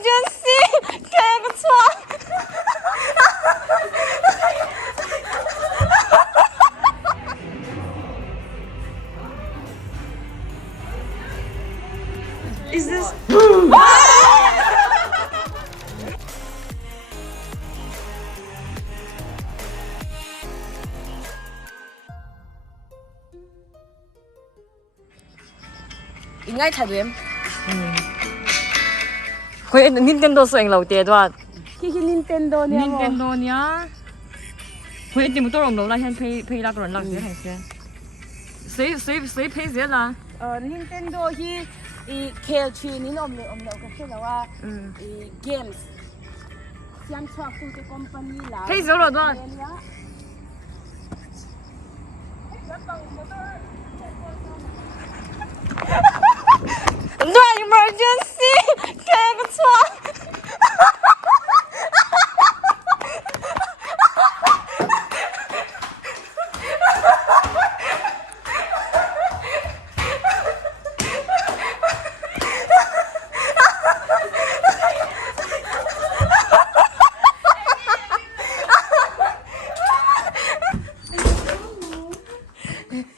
emergency! Kaya ko Is this? Ingay thadwem. Koi Nintendo so eng lo te dwa. Ki Nintendo niya mo. Nintendo niya. Koi ti mo to rom lo la hian pay la ron la se hai se. Sei pay se la. Nintendo hi i khel ni om le ka se la wa i games. Siam chak tu ke company la. Pay se lo dwa. No emergency! Kaya ko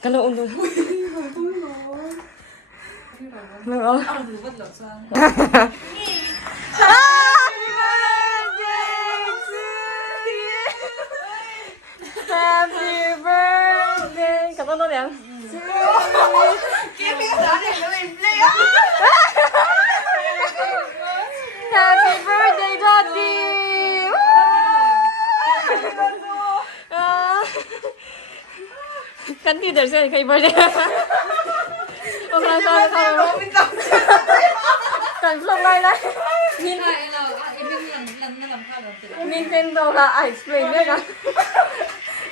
Kalau untuk Happy birthday. Cảm ơn em. Happy birthday, Daddy. Kan tidak sih kayak birthday. Hôm nay sao cần không đây đây Nintendo là explain đấy cả.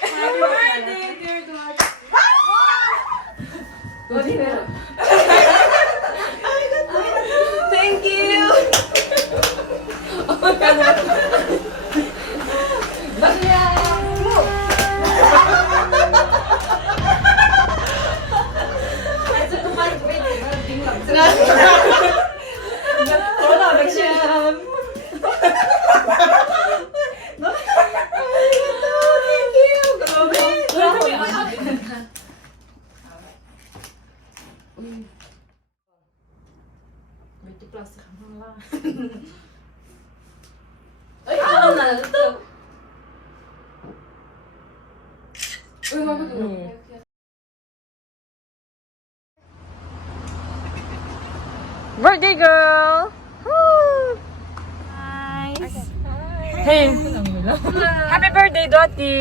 Happy birthday, dear God. Thank you. Birthday girl. Hey. Happy birthday, Dotty.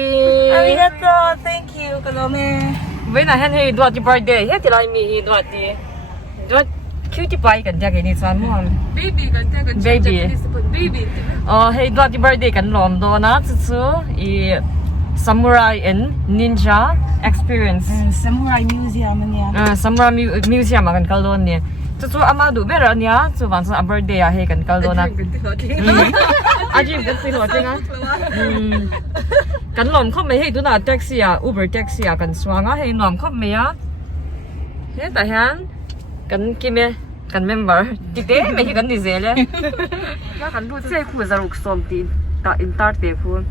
Arigato. Thank you, Kalome. Với là hen hey Dotty birthday. Hết thì lại mi Dotty. Dot cutie pie kan dia ni san mo. Baby kan dia kan baby. Hey Dotty birthday kan Lawm do na chu I Samurai and Ninja Experience. Samurai Museum niya. Samurai Museum kan kalon ni. Chu amadu bera niya chu wan sa birthday hey kan kalon na. Ajib kan si lo tinga. Kan Lawm khop me hey tu na taxi Uber taxi kan swanga hey Lawm khop me ya. He ta han kan kime kan member tite me hi kan ni zele. Ya kan lu sei khu zaruk som ti ta intar te khu.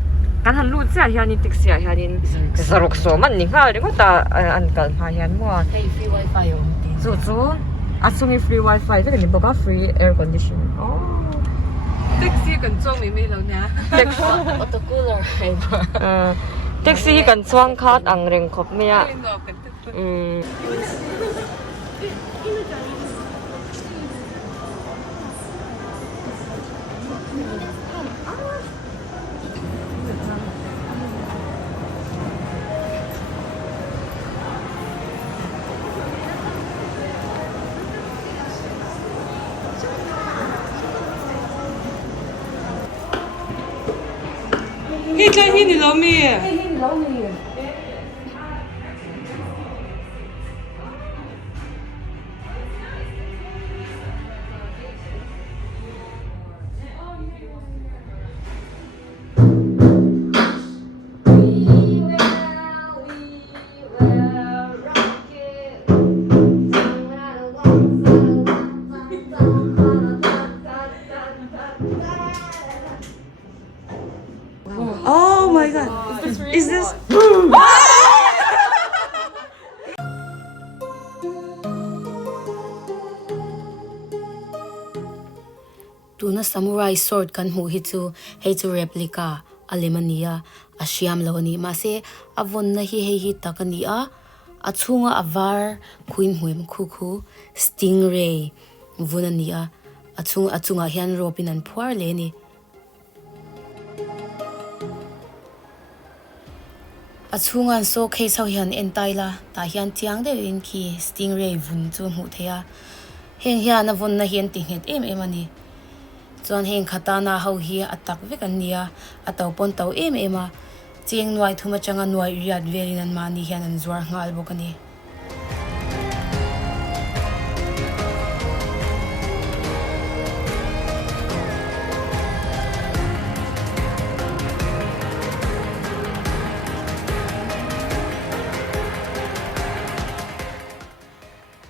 Kan han lu cha hian ni taxi hian zaruk som man ni ha ringo ta an kal ha hian mo. Hey, free wifi on. Chu assungi free wifi te kan ni boka free air condition. Taxi kan chong mi lo nya. Auto cooler. Taxi kan chuang khat ang reng khop me ya. Hi ni lo mi. my god. Is this? Tuna samurai sword kan mu hi chu hei chu replica Alemania a siam lo ni ma se avon na hi takani a achunga avar kuin huim khu stingray vunania achunga hian ropin an phuar le ni achunga so khei sau hian entaila ta hian tiang de in ki stingray vun chu mu theya heng hian avon na hian ti het em ani chuan heng khatana ho hi atak vek an nia atau pon tau ema cheng nuai thuma changa nuai riat verin an mani hian an zuar ngal bokani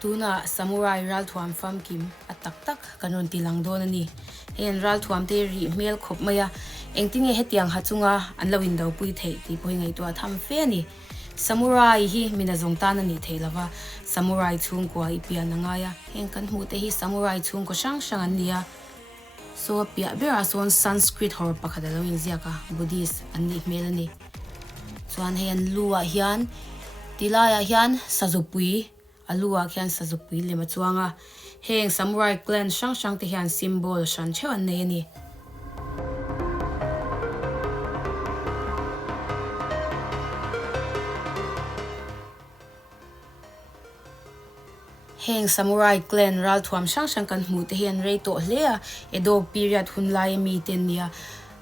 tuna samurai ral thuam fam kim atak kanon tilang don ani hen ral thuam te ri mel khop maya engtinge hetiang hachunga an lawin do pui thei ti poi ngai to tham fe ni samurai hi mina zongtan ani theilawa samurai chung ko ipian nga ya hen kan hu te hi samurai chung ko sang an nia so pia bera son sanskrit hor pakhada lo in ziaka buddhist ani mel ani chuan hen luwa hian tilaya hian sajupui alua khian sajupui lema chuanga heng samurai clan sang te hian symbol shan chewan nei ani heng samurai clan ral thuam sang kan hmu te hian rei to hlea edo period hunlai mi ten nia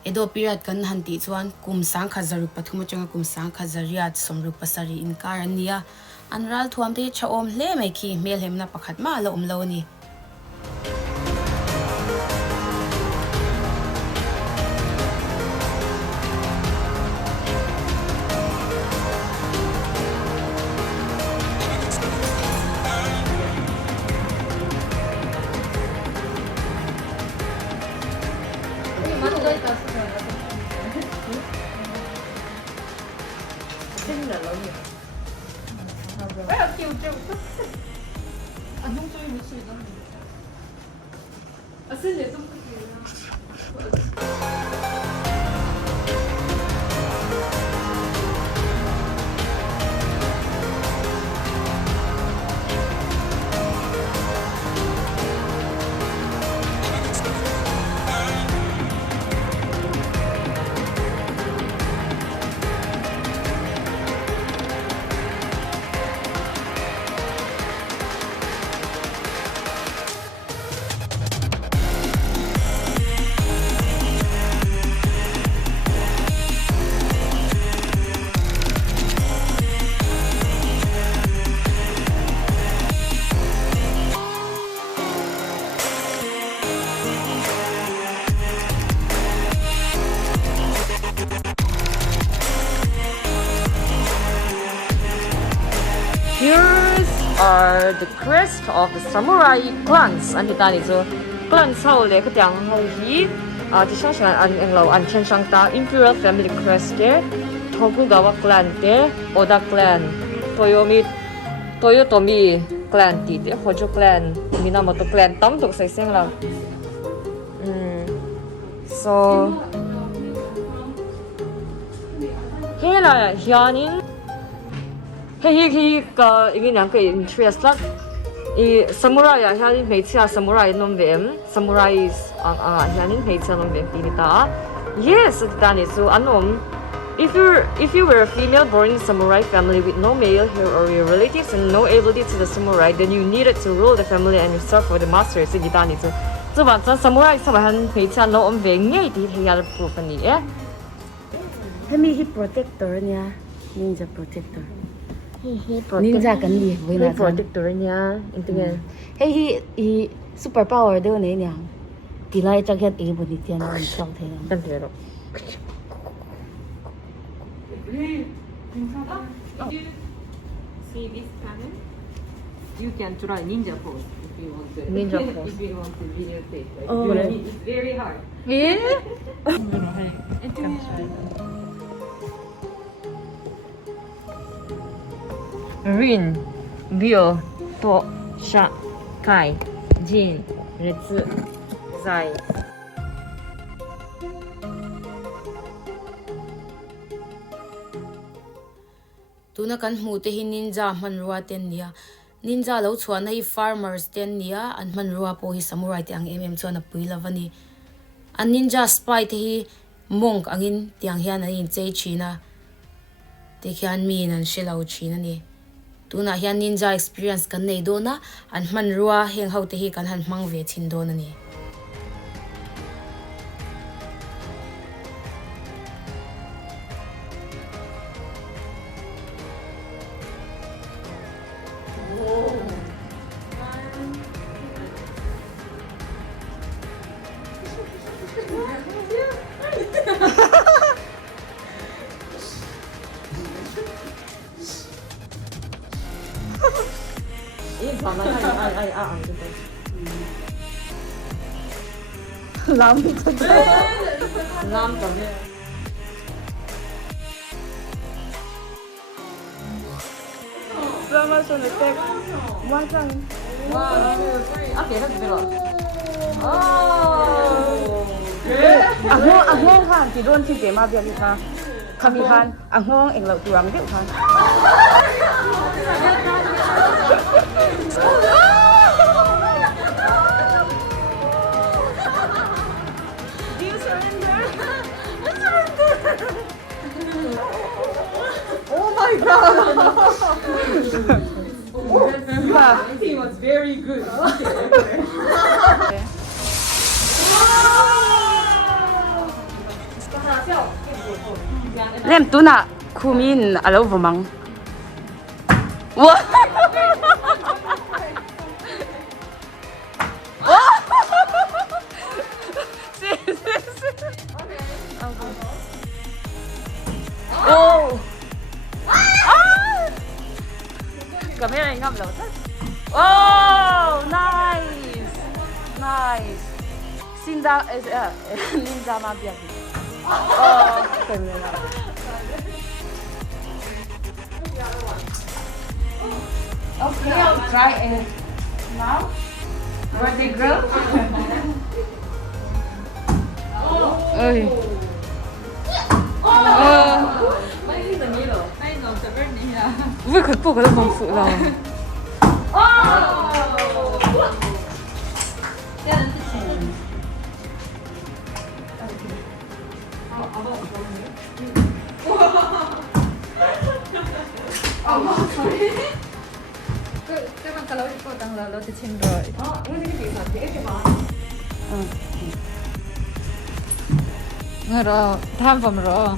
edo period kan hanti chuan kum sang khazaru pathuma changa kum sang khazariat somru pasari inkar ania an ral thuam te chaom hle mai khi melhem na pakhat ma lo lo ni Here's are the crest of the samurai clans. Anh ta này so clan sau le cái tiếng hậu hi chỉ sang sang anh englo anh chen sang ta imperial family crest ke Tokugawa clan te Oda clan Toyotomi clan ti te Hojo clan Minamoto clan tam tok sai seng la so he la hianin he ka ingin ang kay interest lang samurai ya hianin may siya samurai nom vem samurai hianin may siya nom vem pinita yes dani so anom if you were a female born in samurai family with no male hair or your relatives and no ability to the samurai, then you needed to rule the family and yourself for the master so dani so ba samurai sa han may siya no om veng ngay ti hiyal proof ni hemi hi protector niya ninja protector ninja kan ni He protector niya intingan hei hi super power do ne nya tilai chak het e bodi tian an chok the dan pero See this panel? You can try ninja pose if you want to. Ninja pose. If you want to videotape. Like, Oh. it's very hard. yeah Rin, Bio, To, Sha, Kai, Jin, Ritsu, Zai. Tuna kan hmu te hi ninja manrua ten nia. Ninja lo chuan hi farmers ten nia an manrua po hi samurai te ang chuan a pui lavani. An ninja spy te hi monk angin tiang hian an in chei china. Te khian mi nan shelo china ni. Tuna hian ninja experience kan nei do na an manrua heng ho te hi kan han hmang ve chin do na ni. Lawm Lawm to. Drama so the tech. One time. 1, 2, 3. Ah,别了，别了。Oh. Ahong khan ti don ti te ma bia ni kha. Khami khan ahong eng lo tuam deu khan. Do you surrender? I surrender. Oh my god. He was very good. Lem tuna khumin alo vomang. Wa. Oh. Cầm here ngâm lẩu thật. Oh, nice. Nice. Ninja Ninja Mabiaki. Oh, camera. Okay, I'll try it now. Vertical. Ơi. Vui khởi phục là vòng phụ rồi. Cái con cá lấu thì cô đang lấu thì chim rồi. Nghe rồi, tham phẩm rồi.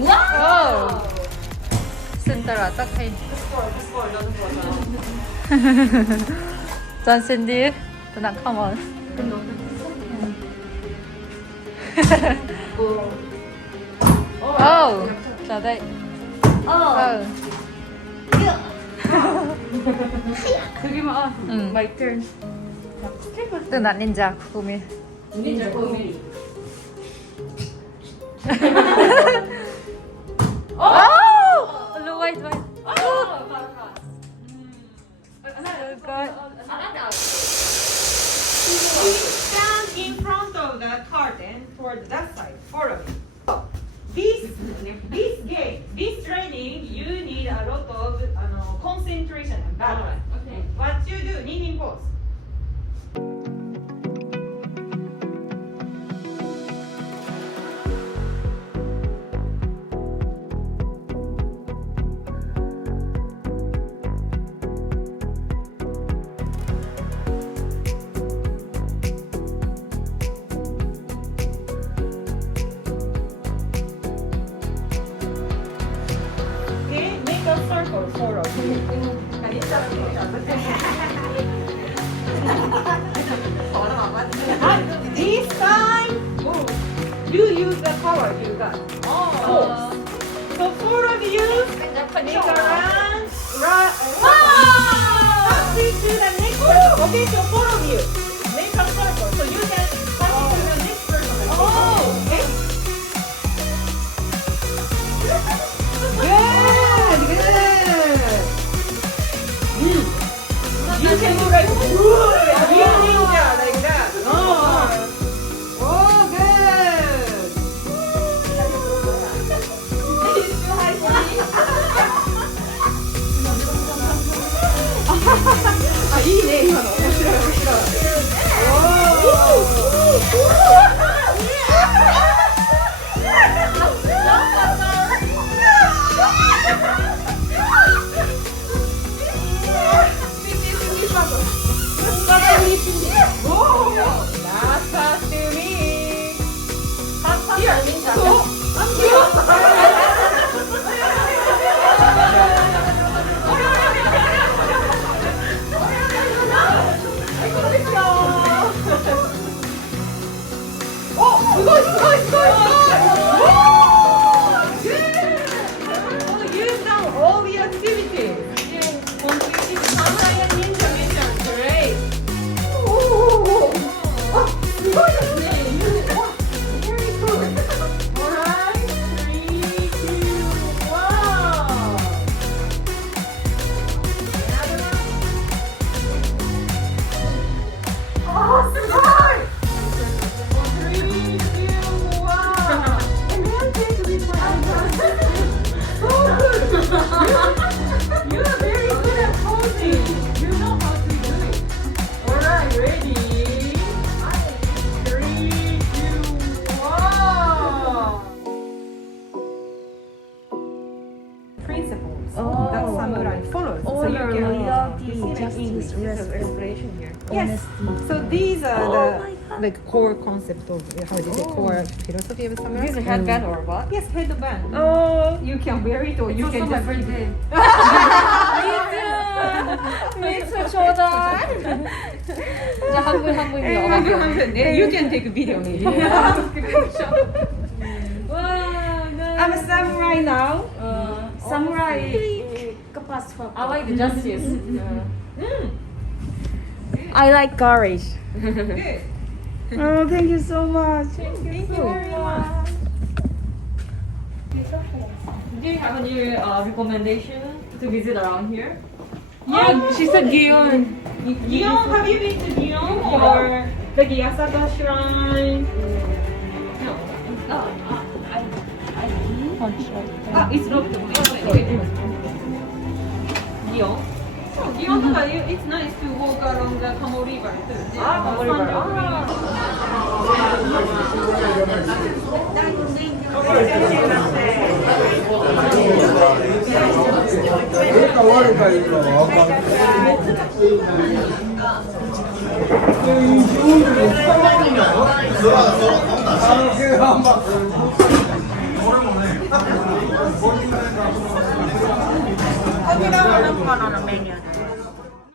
Wow! Center attack hay. John Cindy, tụi come on. Oh, chào đây. My turn. Tụi ninja khumi. Ninja khumi. Oh! Wait. Stand in front of the curtain toward that side. Follow me. This game, this training, you need a lot of concentration and balance. Okay. What you do, kneeling pose. Make a circle, follow. This time, you use the power you got. Force. So four of you make a run. Pass it to the next Okay, so four of you. Make a circle. So you can pass it to the next person. Okay? Good, good. You can do like, real ninja, like that. Oh, good. 아,いいね、今の。面白い、面白い。You've done all the activities. Completed samurai and ninja mission. Great. Very good. Alright. 3, 2, 1. Another one. Oh, smart. 3, 2, 1. And then take a bit more. So good. You are very good at posing. You know how to do it. Alright, ready? 3, 2, 1. Principles that samurai follows. So you can justice, explanation here. Yes. So these are the like core concept of how do you say core philosophy of samurai. These are headband or what? Yes, headband. Oh, You can wear it or you can my just birthday. 미츠 초다이. 자 한분 You can take a video maybe. I'm a samurai now. Samurai. I like the justice. I like courage. Good. Oh, thank you so much. Thank you very much. Do you have any recommendation to visit around here? Yeah, She said Gion. Gion, have you been to Gion or the Gyasaka Shrine? It's not the Gion. Gion, it's nice to walk along the Kamo River too. Kamo River. We don't have one on the menu.